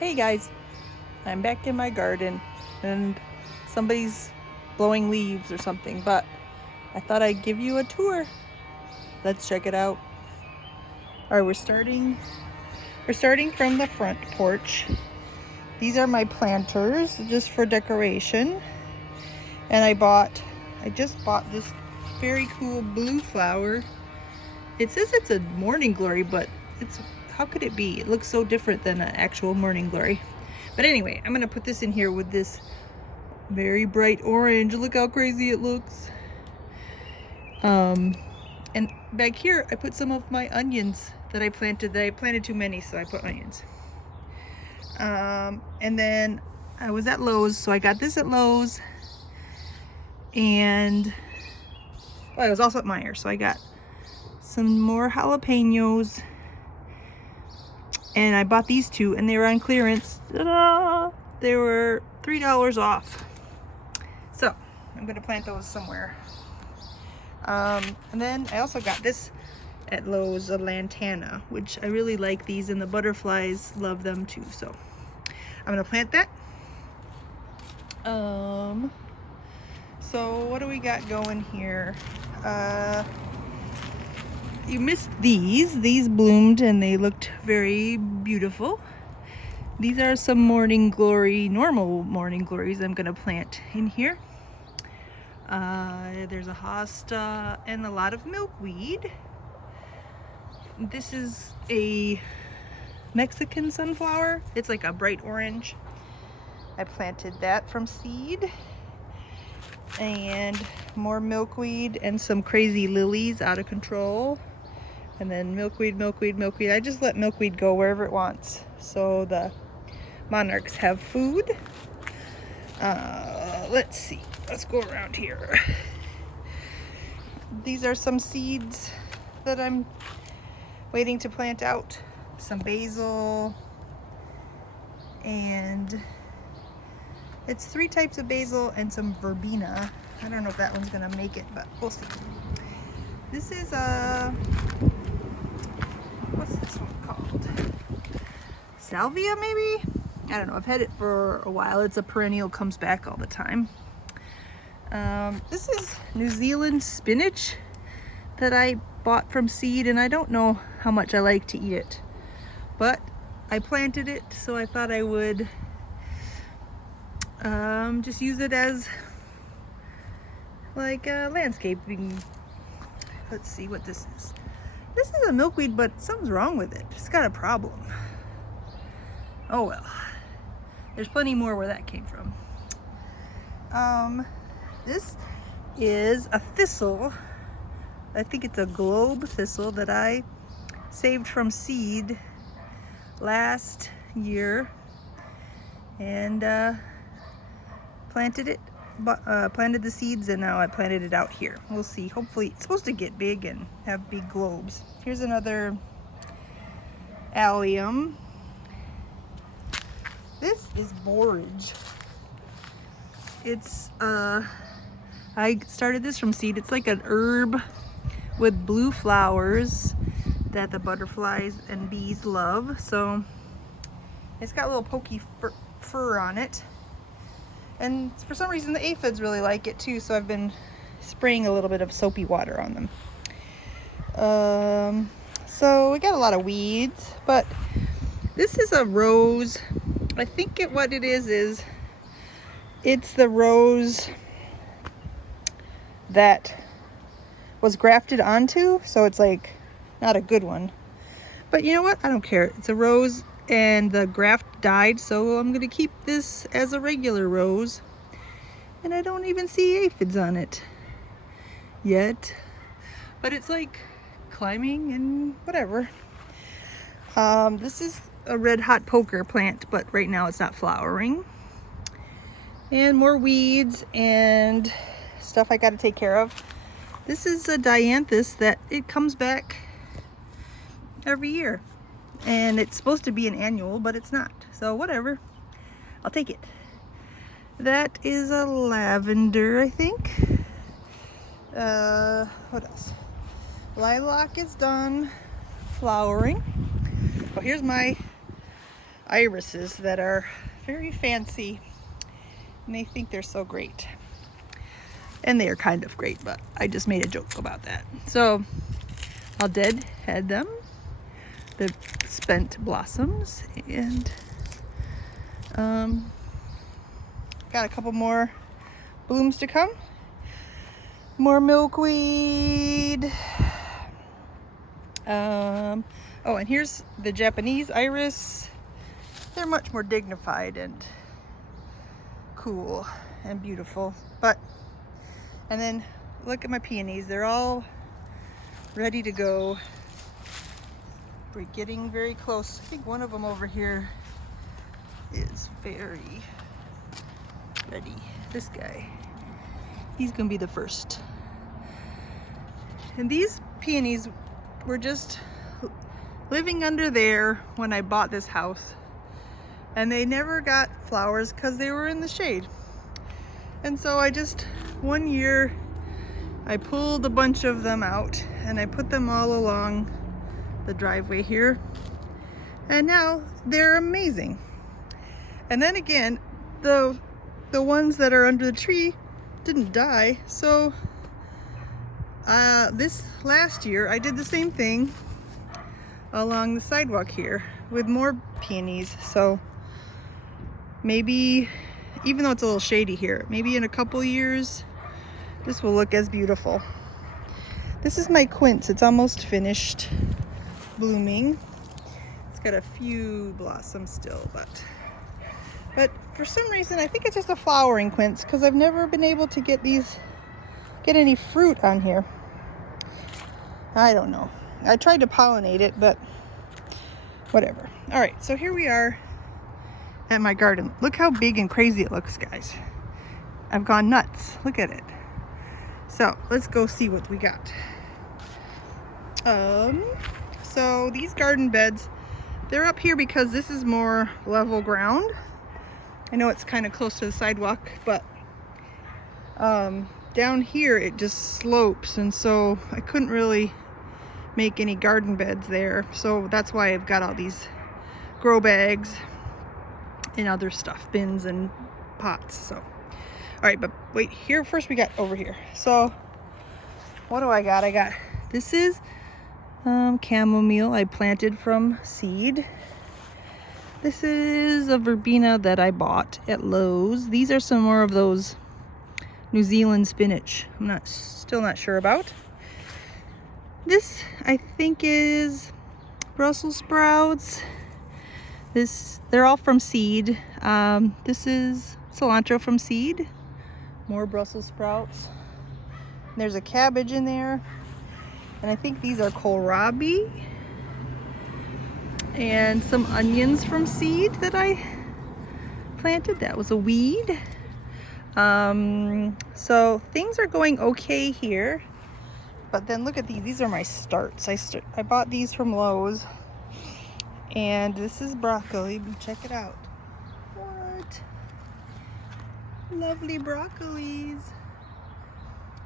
Hey guys, I'm back in my garden and somebody's blowing leaves or something, but I thought I'd give you a tour. Let's check it out. Alright, we're starting from the front porch. These are my planters just for decoration. And I just bought this very cool blue flower. It says it's a morning glory, but how could it be? It looks so different than an actual morning glory. But anyway, I'm gonna put this in here with this very bright orange. Look how crazy it looks. And back here I put some of my onions that I planted too many, so I put onions. And then I was at Lowe's, so I got this at Lowe's. And I was also at Meijer, so I got some more jalapenos. And I bought these two, and they were on clearance. Ta-da! They were $3 off. So I'm gonna plant those somewhere. And then I also got this at Lowe's, a lantana, which I really like these, and the butterflies love them too. So I'm gonna plant that. So what do we got going here? You missed these. These bloomed and they looked very beautiful. These are some morning glory, normal morning glories I'm gonna plant in here. There's a hosta and a lot of milkweed. This is a Mexican sunflower. It's like a bright orange. I planted that from seed. And more milkweed and some crazy lilies out of control. And then milkweed, milkweed, milkweed. I just let milkweed go wherever it wants, so the monarchs have food. Let's see. Let's go around here. These are some seeds that I'm waiting to plant out. Some basil. And it's 3 types of basil and some verbena. I don't know if that one's gonna make it, but we'll see. This is what's this one called? Salvia, maybe? I don't know. I've had it for a while. It's a perennial, comes back all the time. This is New Zealand spinach that I bought from seed, and I don't know how much I like to eat it, but I planted it, so I thought I would just use it as like landscaping. Let's see what this is. This is a milkweed, but something's wrong with it. It's got a problem. Oh well. There's plenty more where that came from. This is a thistle. I think it's a globe thistle that I saved from seed last year and planted the seeds, and now I planted it out here. We'll see. Hopefully it's supposed to get big and have big globes. Here's another allium. This is borage. It's I started this from seed. It's like an herb with blue flowers that the butterflies and bees love. So it's got a little pokey fur on it. And for some reason the aphids really like it too, so I've been spraying a little bit of soapy water on them. So we got a lot of weeds, but this is a rose. I think what it is it's the rose that was grafted onto, so it's like not a good one. But you know what? I don't care. It's a rose and the graft died, so I'm gonna keep this as a regular rose. And I don't even see aphids on it yet, but it's like climbing and whatever. This is a red hot poker plant, but right now it's not flowering. And more weeds and stuff I got to take care of. This is a dianthus that it comes back every year, and it's supposed to be an annual, but it's not, so whatever, I'll take it. That is a lavender, I think. What else? Lilac is done flowering. Oh, here's my irises that are very fancy, and they think they're so great. And they are kind of great, but I just made a joke about that. So I'll deadhead them, the spent blossoms, and got a couple more blooms to come. More milkweed. Oh, and here's the Japanese iris. They're much more dignified and cool and beautiful. And then look at my peonies. They're all ready to go. We're getting very close. I think one of them over here is very ready. This guy, he's gonna be the first. And these peonies were just living under there when I bought this house, and they never got flowers because they were in the shade. And so one year I pulled a bunch of them out and I put them all along the driveway here, and now they're amazing. And then again, the ones that are under the tree didn't die, so this last year I did the same thing along the sidewalk here with more peonies. So maybe, even though it's a little shady here, maybe in a couple years this will look as beautiful. This is my quince. It's almost finished blooming. It's got a few blossoms still, but for some reason I think it's just a flowering quince, because I've never been able to get any fruit on here. I don't know. I tried to pollinate it, but whatever. All right, so here we are at my garden. Look how big and crazy it looks, guys. I've gone nuts. Look at it. So let's go see what we got. So these garden beds, they're up here because this is more level ground. I know it's kind of close to the sidewalk, but down here it just slopes, and so I couldn't really make any garden beds there. So that's why I've got all these grow bags and other stuff, bins and pots. So all right, but wait, here first we got over here. So what do I got? This is chamomile I planted from seed. This is a verbena that I bought at Lowe's. These are some more of those New Zealand spinach I'm still not sure about. This I think is Brussels sprouts. They're all from seed. This is cilantro from seed. More Brussels sprouts. There's a cabbage in there. And I think these are kohlrabi. And some onions from seed that I planted. That was a weed. So things are going okay here. But then look at these. These are my starts. I bought these from Lowe's. And this is broccoli. Check it out. What? Lovely broccolis.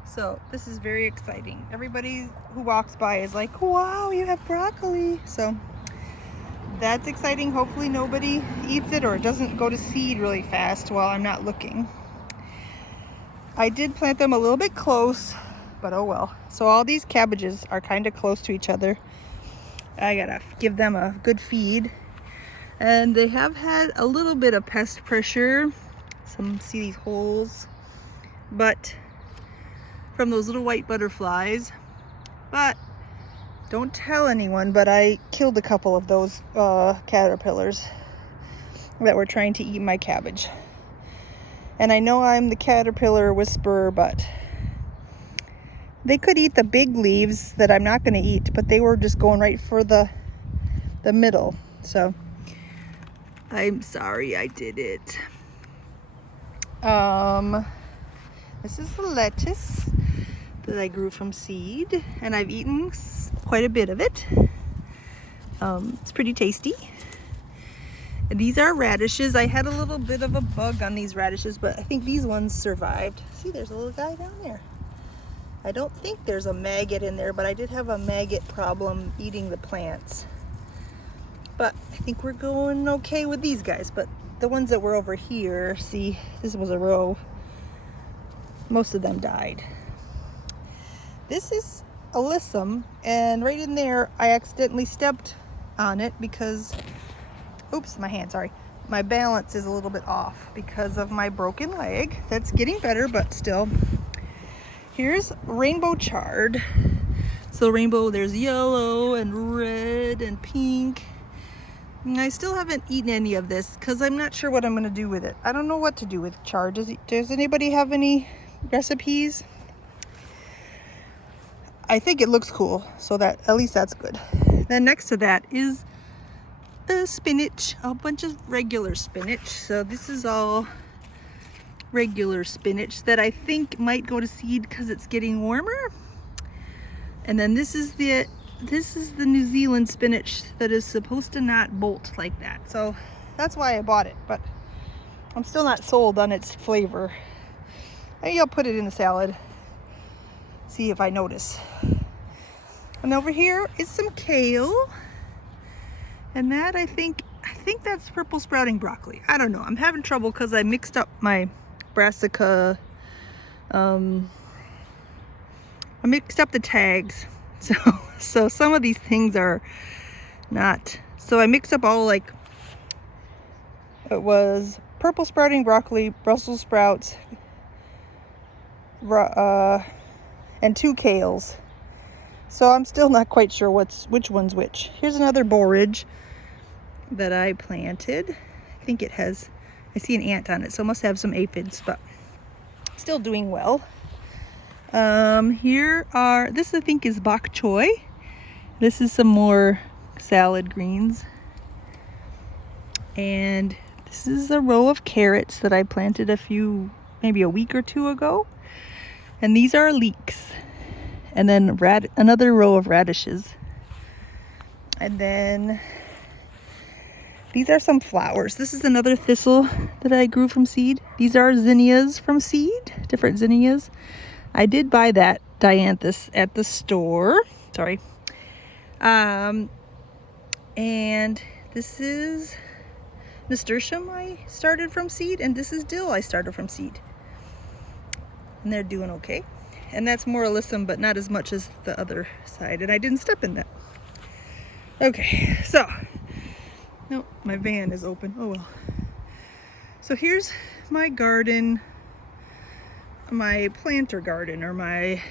So this is very exciting. Everybody who walks by is like, wow, you have broccoli. So that's exciting. Hopefully nobody eats it or it doesn't go to seed really fast while I'm not looking. I did plant them a little bit close, but oh well. So all these cabbages are kind of close to each other. I gotta give them a good feed. And they have had a little bit of pest pressure. See these holes, but from those little white butterflies. But don't tell anyone, but I killed a couple of those caterpillars that were trying to eat my cabbage. And I know I'm the caterpillar whisperer, but they could eat the big leaves that I'm not going to eat, but they were just going right for the middle. So I'm sorry I did it. This is the lettuce that I grew from seed, and I've eaten quite a bit of it. It's pretty tasty. And these are radishes. I had a little bit of a bug on these radishes, but I think these ones survived. See, there's a little guy down there. I don't think there's a maggot in there, but I did have a maggot problem eating the plants. but I think we're going okay with these guys. But the ones that were over here, see, this was a row. Most of them died. This is alyssum, and right in there I accidentally stepped on it because, oops, my hand, sorry. My balance is a little bit off because of my broken leg. That's getting better, but still. Here's rainbow chard. So rainbow, there's yellow and red and pink. And I still haven't eaten any of this because I'm not sure what I'm going to do with it. I don't know what to do with chard. Does anybody have any recipes? I think it looks cool, so that at least that's good. Then next to that is the spinach, a bunch of regular spinach. So this is all regular spinach that I think might go to seed because it's getting warmer. And then this is the New Zealand spinach that is supposed to not bolt like that. So that's why I bought it, but I'm still not sold on its flavor. Maybe I'll put it in a salad, see if I notice. And over here is some kale. And that I think that's purple sprouting broccoli. I don't know. I'm having trouble because I mixed up my brassica. I mixed up the tags. So some of these things are not. So I mixed up all, like, it was purple sprouting broccoli, Brussels sprouts, and 2 kales. So I'm still not quite sure which one's which. Here's another borage that I planted. I think it has, I see an ant on it, so it must have some aphids, but still doing well. Here are, this I think is bok choy. This is some more salad greens. And this is a row of carrots that I planted maybe a week or 2 ago. And these are leeks. And then another row of radishes. And then these are some flowers. This is another thistle that I grew from seed. These are zinnias from seed, different zinnias. I did buy that dianthus at the store. Sorry. And this is nasturtium I started from seed, and this is dill I started from seed. And they're doing okay. And that's more alyssum, but not as much as the other side. And I didn't step in that. Okay, so. No, my van is open. Oh well. So here's my garden. My planter garden, or my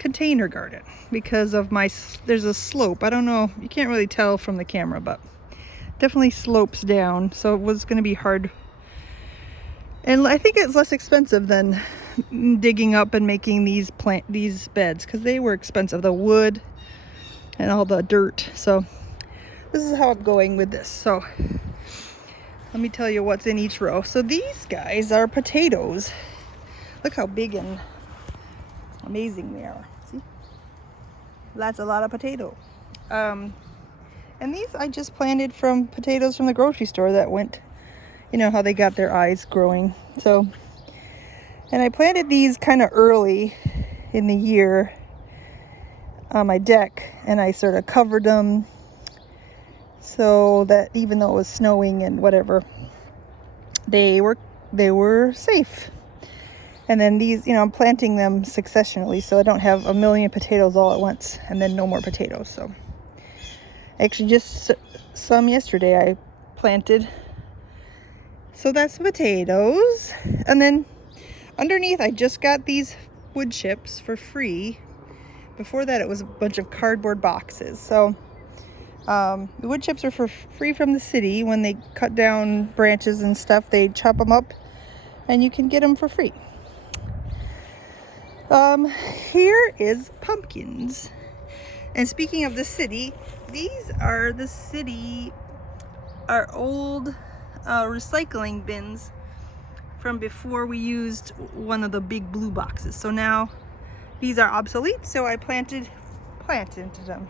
container garden, because of there's a slope. I don't know, you can't really tell from the camera, but definitely slopes down, so it was going to be hard. And I think it's less expensive than digging up and making these beds, because they were expensive, the wood and all the dirt. So this is how I'm going with this. So let me tell you what's in each row. So these guys are potatoes. Look how big and amazing they are. See? That's a lot of potato. And these I just planted from potatoes from the grocery store that went, you know how they got their eyes growing. So, and I planted these kind of early in the year on my deck, and I sort of covered them so that even though it was snowing and whatever, they were safe. And then these, you know, I'm planting them successionally, so I don't have a million potatoes all at once and then no more potatoes. So actually just some yesterday I planted. So that's the potatoes. And then underneath I just got these wood chips for free. Before that it was a bunch of cardboard boxes. So the wood chips are for free from the city. When they cut down branches and stuff, they chop them up and you can get them for free. Here is pumpkins. And speaking of the city, these are our old recycling bins from before we used one of the big blue boxes. So now these are obsolete, so I planted into them.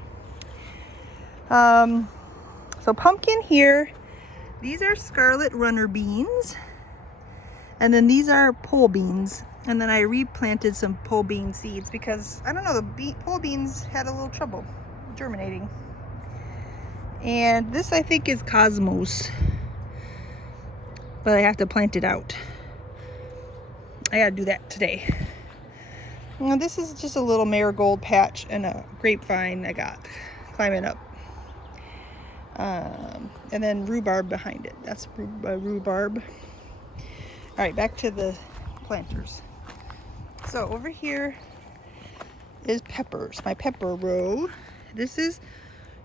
So pumpkin here, these are scarlet runner beans, and then these are pole beans, and then I replanted some pole bean seeds because I don't know, the pole beans had a little trouble germinating. And this I think is Cosmos, but I have to plant it out. I gotta do that today. Now this is just a little marigold patch and a grapevine I got climbing up. And then rhubarb behind it. That's rhubarb. All right, back to the planters. So over here is peppers, my pepper row. This is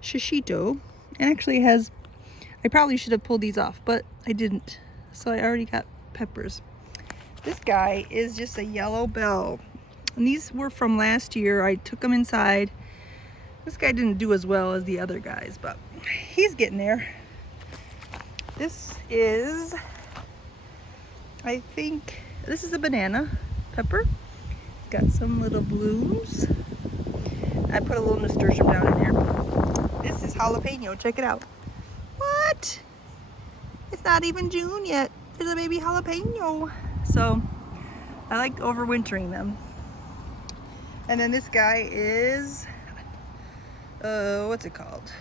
shishito, and actually has, I probably should have pulled these off, but I didn't. So I already got peppers. This guy is just a yellow bell. And these were from last year. I took them inside. This guy didn't do as well as the other guys, but he's getting there. This is, I think, this is a banana pepper. Got some little blooms. I put a little nasturtium down in here. This is jalapeno. Check it out. What? It's not even June yet. There's a baby jalapeno. So I like overwintering them. And then this guy is, what's it called?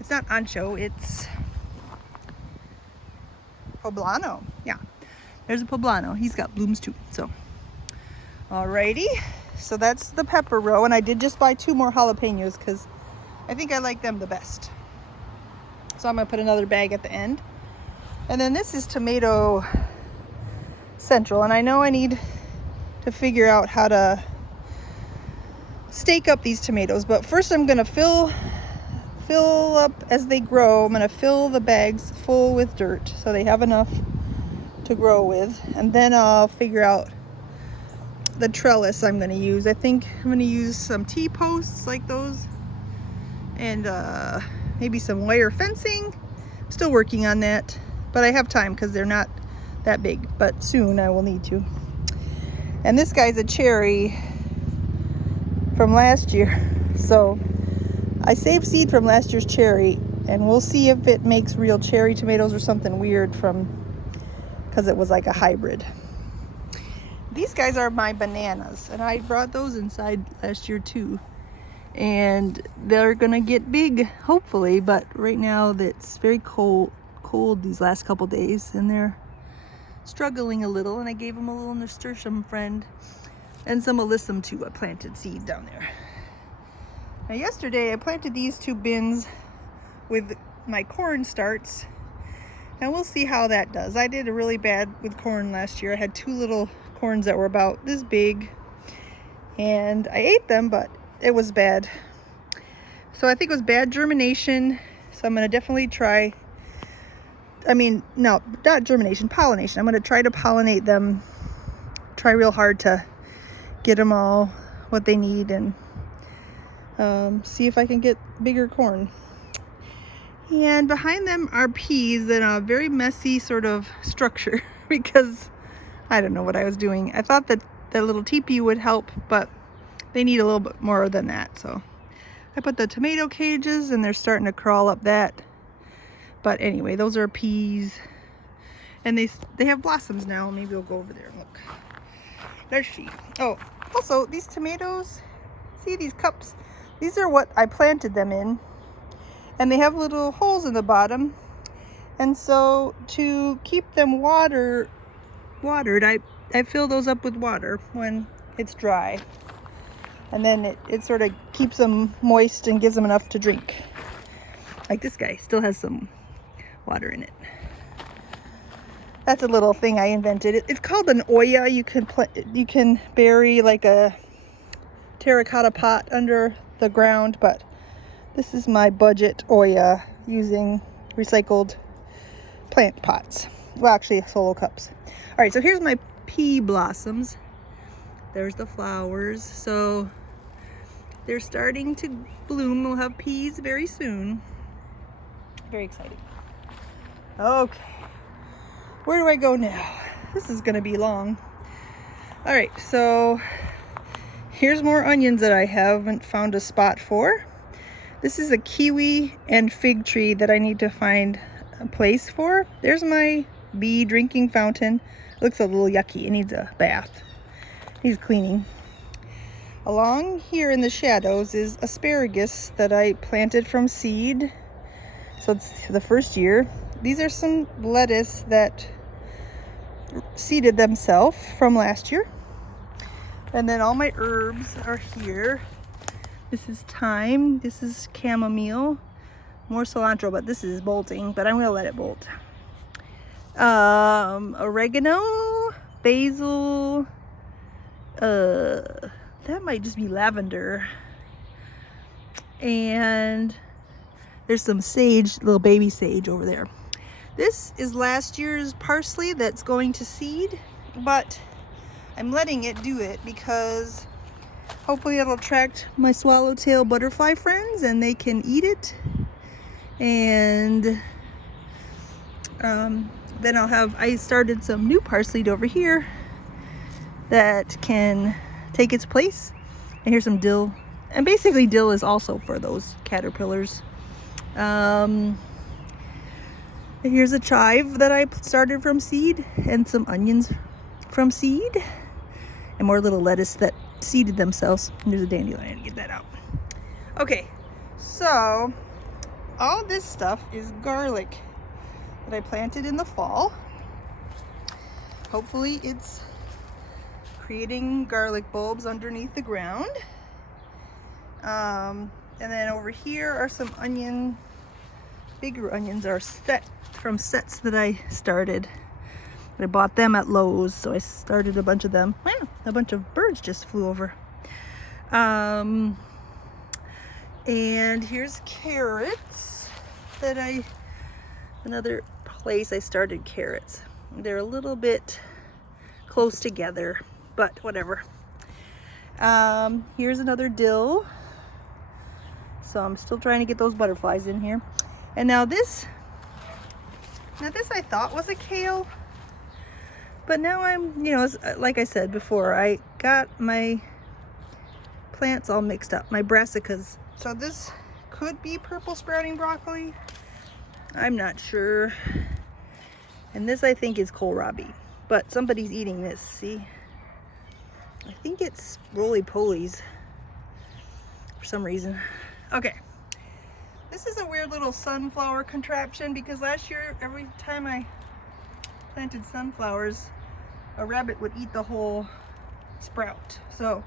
It's not ancho, it's poblano. Yeah, there's a poblano. He's got blooms too. So, alrighty. So that's the pepper row, and I did just buy 2 more jalapenos because I think I like them the best. So I'm gonna put another bag at the end. And then this is tomato central, and I know I need to figure out how to stake up these tomatoes, but first I'm gonna fill up as they grow. I'm gonna fill the bags full with dirt so they have enough to grow with, and then I'll figure out the trellis I'm gonna use. I think I'm gonna use some T-posts like those, and maybe some wire fencing. I'm still working on that, but I have time because they're not that big, but soon I will need to. And this guy's a cherry from last year, so I saved seed from last year's cherry, and we'll see if it makes real cherry tomatoes or something weird from, because it was like a hybrid. These guys are my bananas, and I brought those inside last year too, and they're gonna get big hopefully, but right now it's very cold these last couple days, and they're struggling a little, and I gave them a little nasturtium friend and some alyssum too. I planted seed down there. Now yesterday I planted these 2 bins with my corn starts, and we'll see how that does. I did really bad with corn last year. I had 2 little corns that were about this big, and I ate them, but it was bad. So I think it was bad germination, so I'm gonna definitely try, no, not germination, pollination. I'm gonna try to pollinate them, try real hard to get them all what they need, and see if I can get bigger corn. And behind them are peas in a very messy sort of structure because I don't know what I was doing. I thought that the little teepee would help, but they need a little bit more than that. So I put the tomato cages, and they're starting to crawl up that. But anyway, those are peas, and they have blossoms now. Maybe we'll go over there and look. There's she. Oh, also these tomatoes, see these cups? These are what I planted them in, and they have little holes in the bottom. And so to keep them watered, I fill those up with water when it's dry. And then it sort of keeps them moist and gives them enough to drink. Like this guy still has some water in it. That's a little thing I invented. It's called an Oya. You can bury like a terracotta pot under the ground, but this is my budget Oya using recycled plant pots. Well, actually solo cups. All right, so here's my pea blossoms. There's the flowers. So they're starting to bloom. We'll have peas very soon. Very exciting. Okay, where do I go now? This is gonna be long. All right, so here's more onions that I haven't found a spot for. This is a kiwi and fig tree that I need to find a place for. There's my bee drinking fountain. Looks a little yucky. It needs a bath. Needs cleaning. Along here in the shadows is asparagus that I planted from seed. So it's the first year. These are some lettuce that seeded themselves from last year. And then all my herbs are here. This is thyme, this is chamomile, more cilantro, but this is bolting, but I'm gonna let it bolt. Oregano, basil, that might just be lavender. And there's some sage, little baby sage over there. This is last year's parsley that's going to seed, but I'm letting it do it because hopefully it'll attract my swallowtail butterfly friends and they can eat it. And then I started some new parsley over here that can take its place. And here's some dill. And basically dill is also for those caterpillars. Here's a chive that I started from seed and some onions from seed. And more little lettuce that seeded themselves. And there's a dandelion to get that out. Okay, so all this stuff is garlic that I planted in the fall. Hopefully it's creating garlic bulbs underneath the ground. And then over here are some bigger onions are from sets that I started. I bought them at Lowe's, so I started a bunch of them. Wow, a bunch of birds just flew over. And here's carrots that another place I started carrots. They're a little bit close together, but whatever. Here's another dill. So I'm still trying to get those butterflies in here. And now this I thought was a kale, but now I'm, like I said before, I got my plants all mixed up, my brassicas. So this could be purple sprouting broccoli. I'm not sure. And this I think is kohlrabi, but somebody's eating this, see? I think it's roly-polies for some reason. Okay. This is a weird little sunflower contraption because last year, every time I planted sunflowers, a rabbit would eat the whole sprout. So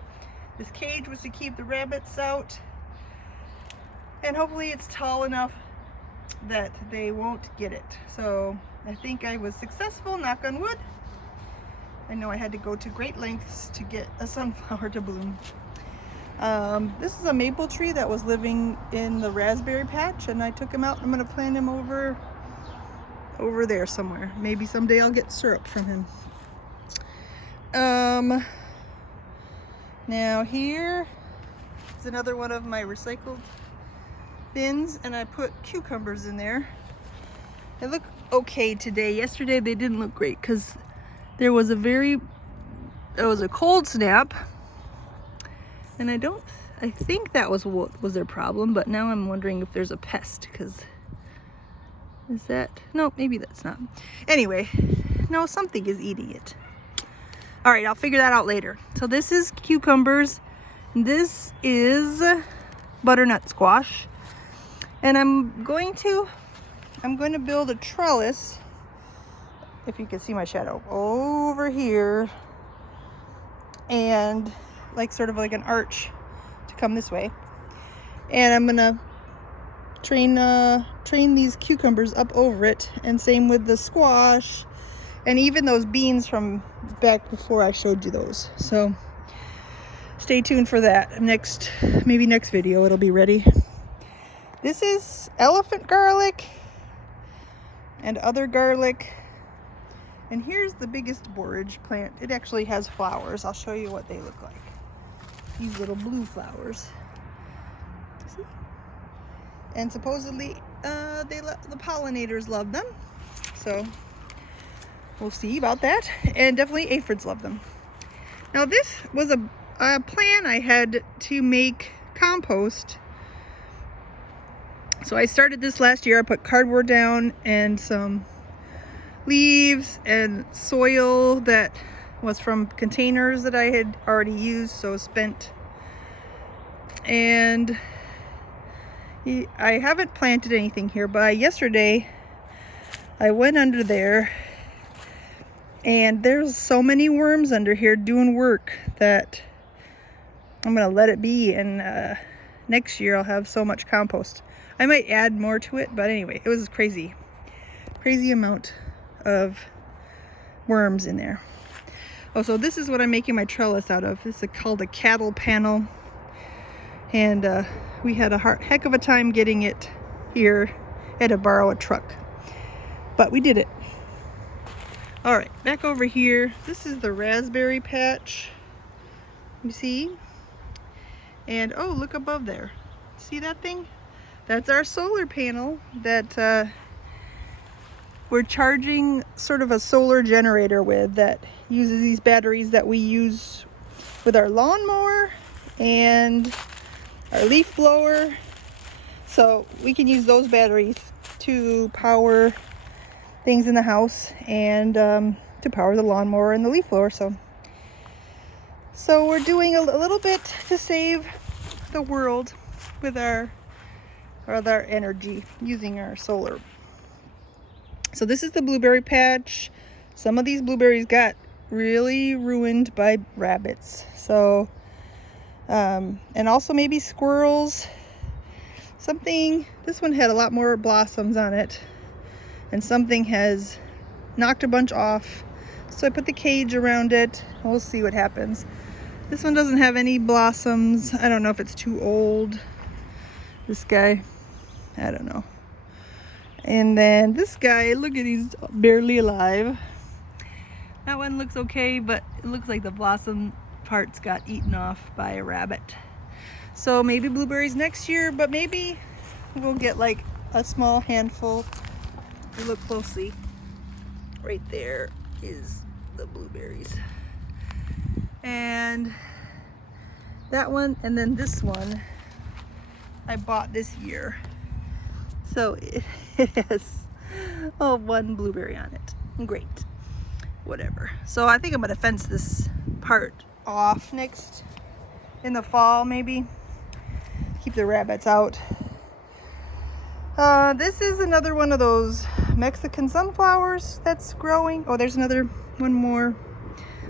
this cage was to keep the rabbits out, and hopefully it's tall enough that they won't get it. So I think I was successful, knock on wood. I know I had to go to great lengths to get a sunflower to bloom. This is a maple tree that was living in the raspberry patch, and I took him out. I'm going to plant him over there somewhere. Maybe someday I'll get syrup from him. Now here is another one of my recycled bins, and I put cucumbers in there. They look okay today. Yesterday they didn't look great because there was a cold snap. And I think that was what was their problem, but now I'm wondering if there's a pest, because no, maybe that's not. Anyway, no, something is eating it. All right, I'll figure that out later. So this is cucumbers. This is butternut squash. And I'm going to build a trellis, if you can see my shadow, over here. And sort of like an arch to come this way, and I'm gonna train these cucumbers up over it, and same with the squash, and even those beans from back before I showed you those. So stay tuned for that. Maybe next video it'll be ready. This is elephant garlic and other garlic. And here's the biggest borage plant. It actually has flowers. I'll show you what they look like. These little blue flowers. See? And supposedly the pollinators love them. So we'll see about that. And definitely aphids love them. Now this was a plan I had to make compost. So I started this last year. I put cardboard down and some leaves and soil that was from containers that I had already used, so spent And I haven't planted anything here, but yesterday I went under there and there's so many worms under here doing work that I'm gonna let it be, and next year I'll have so much compost. I might add more to it, but anyway, it was crazy amount of worms in there. Oh, so this is what I'm making my trellis out of. This is called a cattle panel, and we had a heck of a time getting it here. Had to borrow a truck, but we did it. All right, back over here. This is the raspberry patch. You see? And oh, look above there. See that thing? That's our solar panel that we're charging sort of a solar generator with, that uses these batteries that we use with our lawnmower and our leaf blower. So we can use those batteries to power things in the house and to power the lawnmower and the leaf blower. So we're doing a little bit to save the world with our energy using our solar. So this is the blueberry patch. Some of these blueberries got really ruined by rabbits. So and also maybe squirrels. This one had a lot more blossoms on it, and something has knocked a bunch off. So I put the cage around it. We'll see what happens. This one doesn't have any blossoms. I don't know if it's too old. This guy, I don't know. And then this guy, look at, he's barely alive. That one looks okay, but it looks like the blossom parts got eaten off by a rabbit. So maybe blueberries next year, but maybe we'll get like a small handful. If you look closely, right there is the blueberries. And that one, and then this one, I bought this year. So it has one blueberry on it. Great. Whatever. So I think I'm gonna fence this part off next in the fall, maybe. Keep the rabbits out. This is another one of those Mexican sunflowers that's growing. Oh, there's one more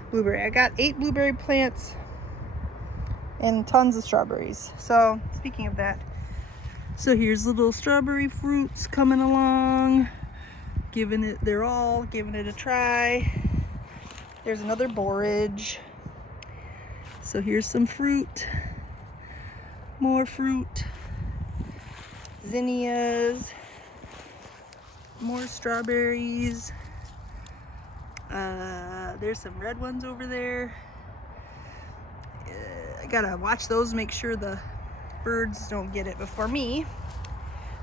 blueberry. I got 8 blueberry plants and tons of strawberries. So speaking of that, so here's little strawberry fruits coming along, they're all giving it a try. There's another borage. So here's some fruit, more fruit, zinnias, more strawberries. There's some red ones over there. I gotta watch those, make sure the birds don't get it before me.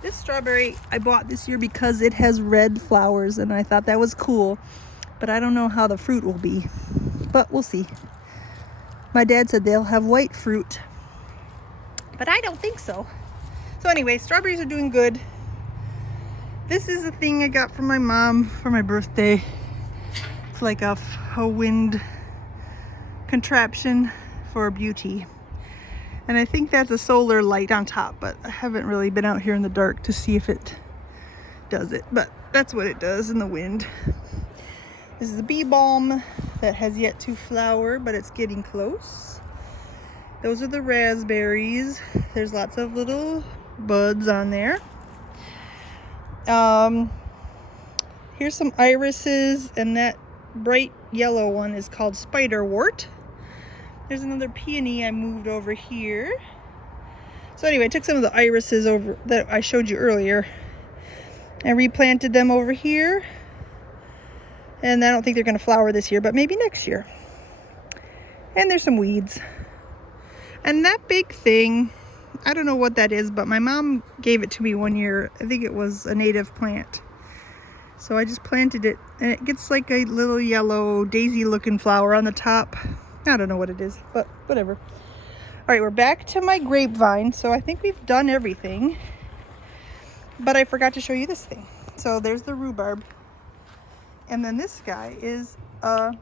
This strawberry I bought this year because it has red flowers, and I thought that was cool, but I don't know how the fruit will be, but we'll see. My dad said they'll have white fruit, but I don't think so. So anyway, strawberries are doing good. This is a thing I got from my mom for my birthday. It's like a wind contraption for beauty. And I think that's a solar light on top, but I haven't really been out here in the dark to see if it does it. But that's what it does in the wind. This is a bee balm that has yet to flower, but it's getting close. Those are the raspberries. There's lots of little buds on there. Here's some irises, and that bright yellow one is called spiderwort. There's another peony I moved over here. So anyway, I took some of the irises over that I showed you earlier and replanted them over here. And I don't think they're going to flower this year, but maybe next year. And there's some weeds. And that big thing, I don't know what that is, but my mom gave it to me one year. I think it was a native plant. So I just planted it, and it gets like a little yellow daisy looking flower on the top. I don't know what it is, but whatever. All right, we're back to my grapevine. So I think we've done everything, but I forgot to show you this thing. So there's the rhubarb. And then this guy is a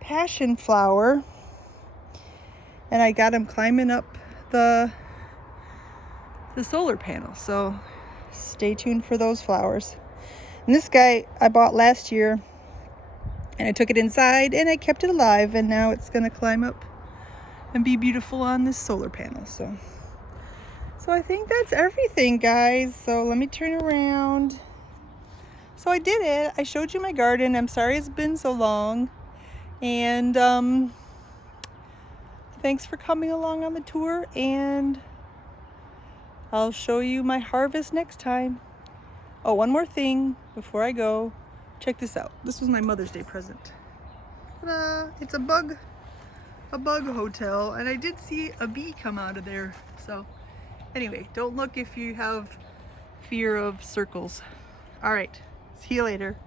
passion flower. And I got him climbing up the solar panel. So stay tuned for those flowers. And this guy I bought last year, and I took it inside and I kept it alive, and now it's gonna climb up and be beautiful on this solar panel. So I think that's everything, guys. So let me turn around. So I did it. I showed you my garden. I'm sorry it's been so long. And thanks for coming along on the tour, and I'll show you my harvest next time. Oh, one more thing before I go. Check this out. This was my Mother's Day present. Ta-da! It's a bug hotel, and I did see a bee come out of there. So anyway, don't look if you have fear of circles. All right, see you later.